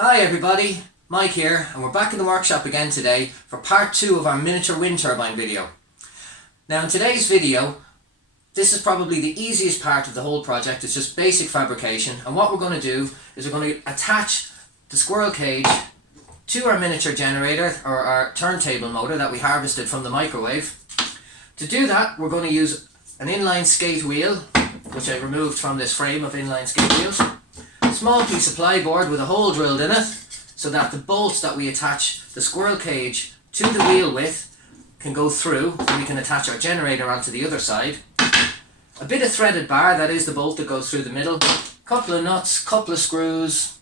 Hi everybody, Mike here, and we're back in the workshop again today for part 2 of our miniature wind turbine video. Now in today's video, this is probably the easiest part of the whole project. It's just basic fabrication, and what we're going to do is we're going to attach the squirrel cage to our miniature generator or our turntable motor that we harvested from the microwave. To do that, we're going to use an inline skate wheel, which I removed from this frame of inline skate wheels. A small piece of plyboard with a hole drilled in it so that the bolts that we attach the squirrel cage to the wheel with can go through, and we can attach our generator onto the other side. A bit of threaded bar, that is the bolt that goes through the middle, a couple of nuts, couple of screws,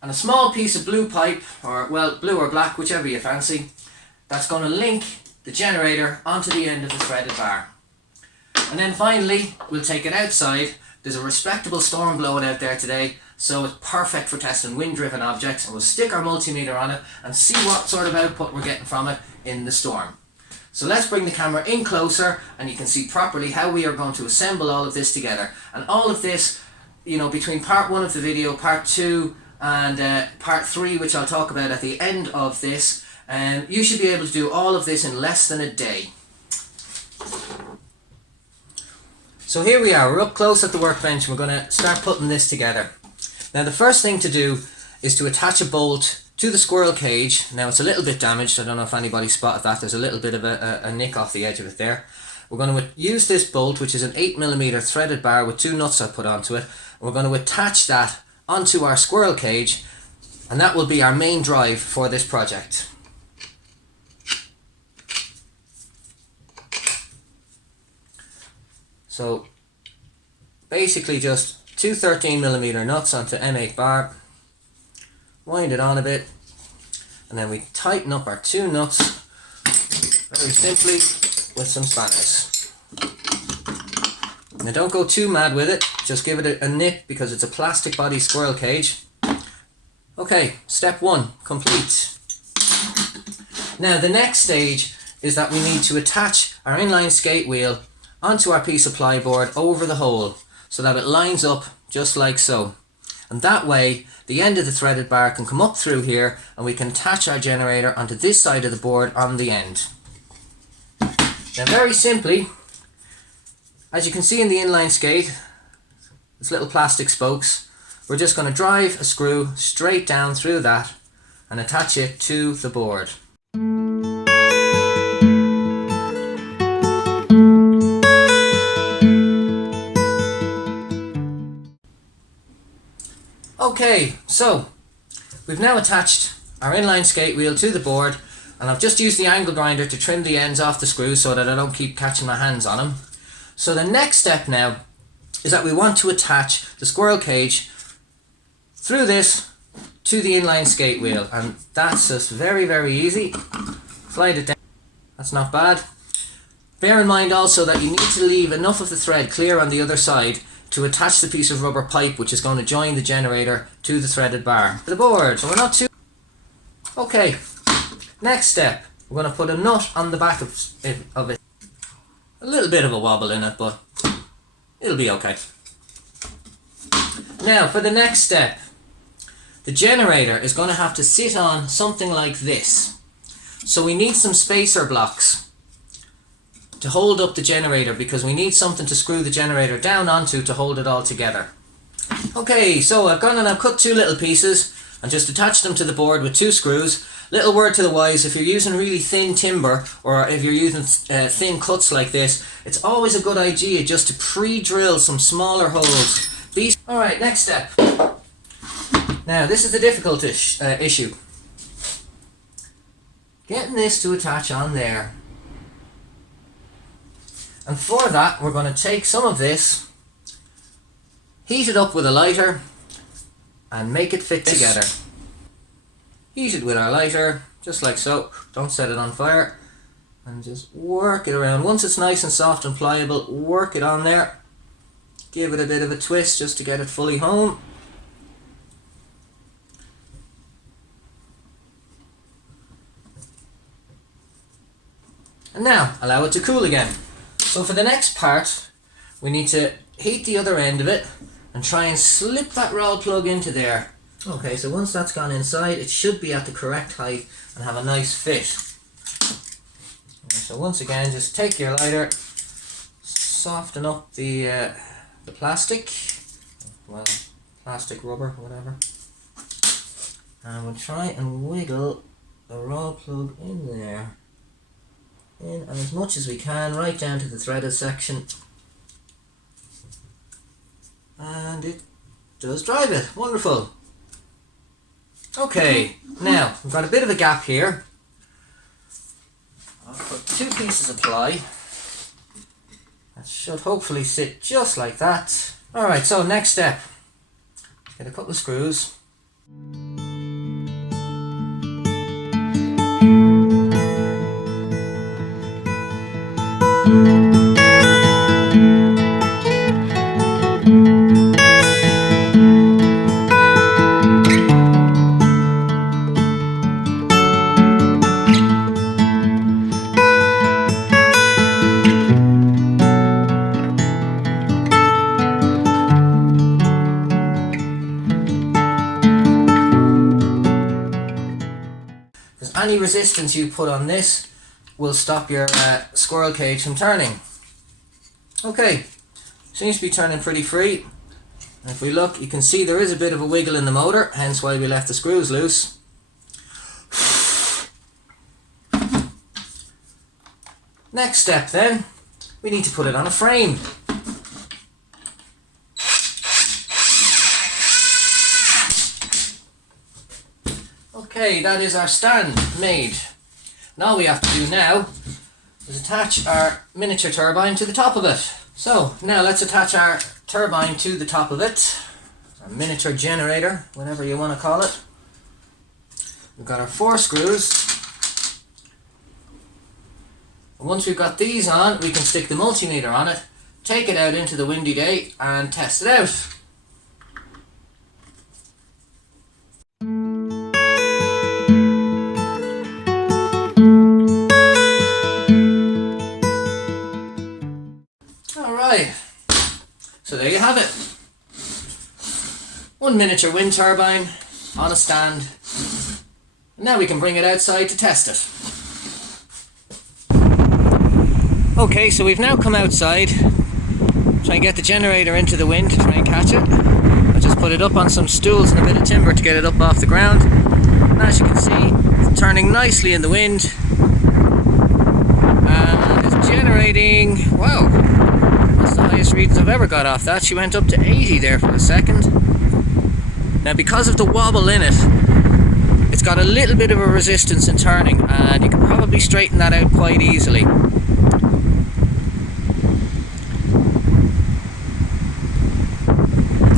and a small piece of blue pipe, or well, blue or black, whichever you fancy, that's going to link the generator onto the end of the threaded bar. And then finally we'll take it outside. There's a respectable storm blowing out there today, so it's perfect for testing wind-driven objects, and we'll stick our multimeter on it and see what sort of output we're getting from it in the storm. So let's bring the camera in closer and you can see properly how we are going to assemble all of this together. And all of this, you know, between part 1 of the video, part 2 and part 3, which I'll talk about at the end of this, you should be able to do all of this in less than a day. So here we are, we're up close at the workbench and we're going to start putting this together. Now the first thing to do is to attach a bolt to the squirrel cage. Now it's a little bit damaged, I don't know if anybody spotted that, there's a little bit of a nick off the edge of it there. We're going to use this bolt, which is an 8mm threaded bar with 2 nuts I put onto it. We're going to attach that onto our squirrel cage, and that will be our main drive for this project. So basically just 2 13mm nuts onto M8 bar, wind it on a bit, and then we tighten up our 2 nuts very simply with some spanners. Now don't go too mad with it, just give it a nip because it's a plastic body squirrel cage. Okay, step 1 complete. Now the next stage is that we need to attach our inline skate wheel onto our piece of plyboard over the hole so that it lines up just like so. And that way the end of the threaded bar can come up through here and we can attach our generator onto this side of the board on the end. Now very simply, as you can see in the inline skate, it's little plastic spokes. We're just going to drive a screw straight down through that and attach it to the board. Okay, so we've now attached our inline skate wheel to the board, and I've just used the angle grinder to trim the ends off the screws so that I don't keep catching my hands on them. So the next step now is that we want to attach the squirrel cage through this to the inline skate wheel, and that's just very easy. Slide it down, that's not bad. Bear in mind also that you need to leave enough of the thread clear on the other side to attach the piece of rubber pipe which is going to join the generator to the threaded bar to the board. So we're not too... Okay, next step, we're going to put a nut on the back of it. A little bit of a wobble in it, but it'll be okay. Now for the next step, the generator is going to have to sit on something like this. So we need some spacer blocks to hold up the generator because we need something to screw the generator down onto to hold it all together. Okay, so I've gone and I've cut 2 little pieces and just attached them to the board with 2 screws. Little word to the wise, if you're using really thin timber or if you're using thin cuts like this, it's always a good idea just to pre-drill some smaller holes. Alright, next step. Now this is the difficult issue. Getting this to attach on there. And for that we're going to take some of this, heat it up with a lighter and make it fit together. Heat it with our lighter, just like so, don't set it on fire, and just work it around. Once it's nice and soft and pliable, work it on there, give it a bit of a twist just to get it fully home. And now allow it to cool again. So for the next part, we need to heat the other end of it and try and slip that roll plug into there Okay, so once that's gone inside, it should be at the correct height and have a nice fit. So once again, just take your lighter, soften up the plastic, well, plastic rubber, whatever, and we'll try and wiggle the raw plug in there, in as much as we can, right down to the threaded section, and it does drive it. Wonderful. Okay, now we've got a bit of a gap here. I'll put 2 pieces of ply. That should hopefully sit just like that. Alright, so next step. Get a couple of screws. Any resistance you put on this will stop your squirrel cage from turning. Okay, seems to be turning pretty free. And if we look, you can see there is a bit of a wiggle in the motor, hence why we left the screws loose. Next step then, we need to put it on a frame. Okay, that is our stand made. And all we have to do now is attach our miniature turbine to the top of it. So now let's attach our turbine to the top of it. Our miniature generator, whatever you want to call it. We've got our 4 screws. And once we've got these on, we can stick the multimeter on it, take it out into the windy day and test it out. So there you have it. 1 miniature wind turbine on a stand. And now we can bring it outside to test it. Okay, so we've now come outside. Try and get the generator into the wind to try and catch it. I just put it up on some stools and a bit of timber to get it up off the ground. And as you can see, it's turning nicely in the wind. And it's generating, wow. That's the highest readings I've ever got off that. She went up to 80 there for a second. Now because of the wobble in it, it's got a little bit of a resistance in turning, and you can probably straighten that out quite easily.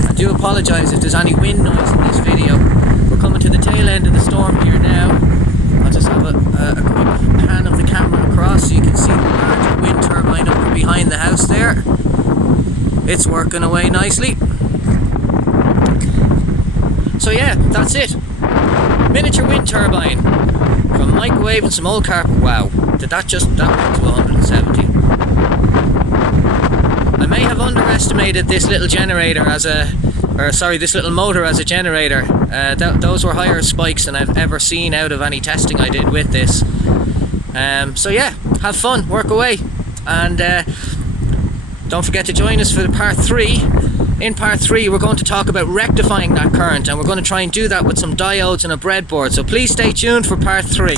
I do apologise if there's any wind noise in this video. We're coming to the tail end of the storm here now. I'll just have a quick pan of the camera across so you can see the large wind turbine up behind the house there. It's working away nicely. So yeah, that's it. Miniature wind turbine from microwave and some old carpet. Wow, did that went to 170. I may have underestimated this little generator this little motor as a generator. Those were higher spikes than I've ever seen out of any testing I did with this. So yeah, have fun, work away, and don't forget to join us for the part 3. In part 3 we're going to talk about rectifying that current, and we're going to try and do that with some diodes and a breadboard, so please stay tuned for part 3.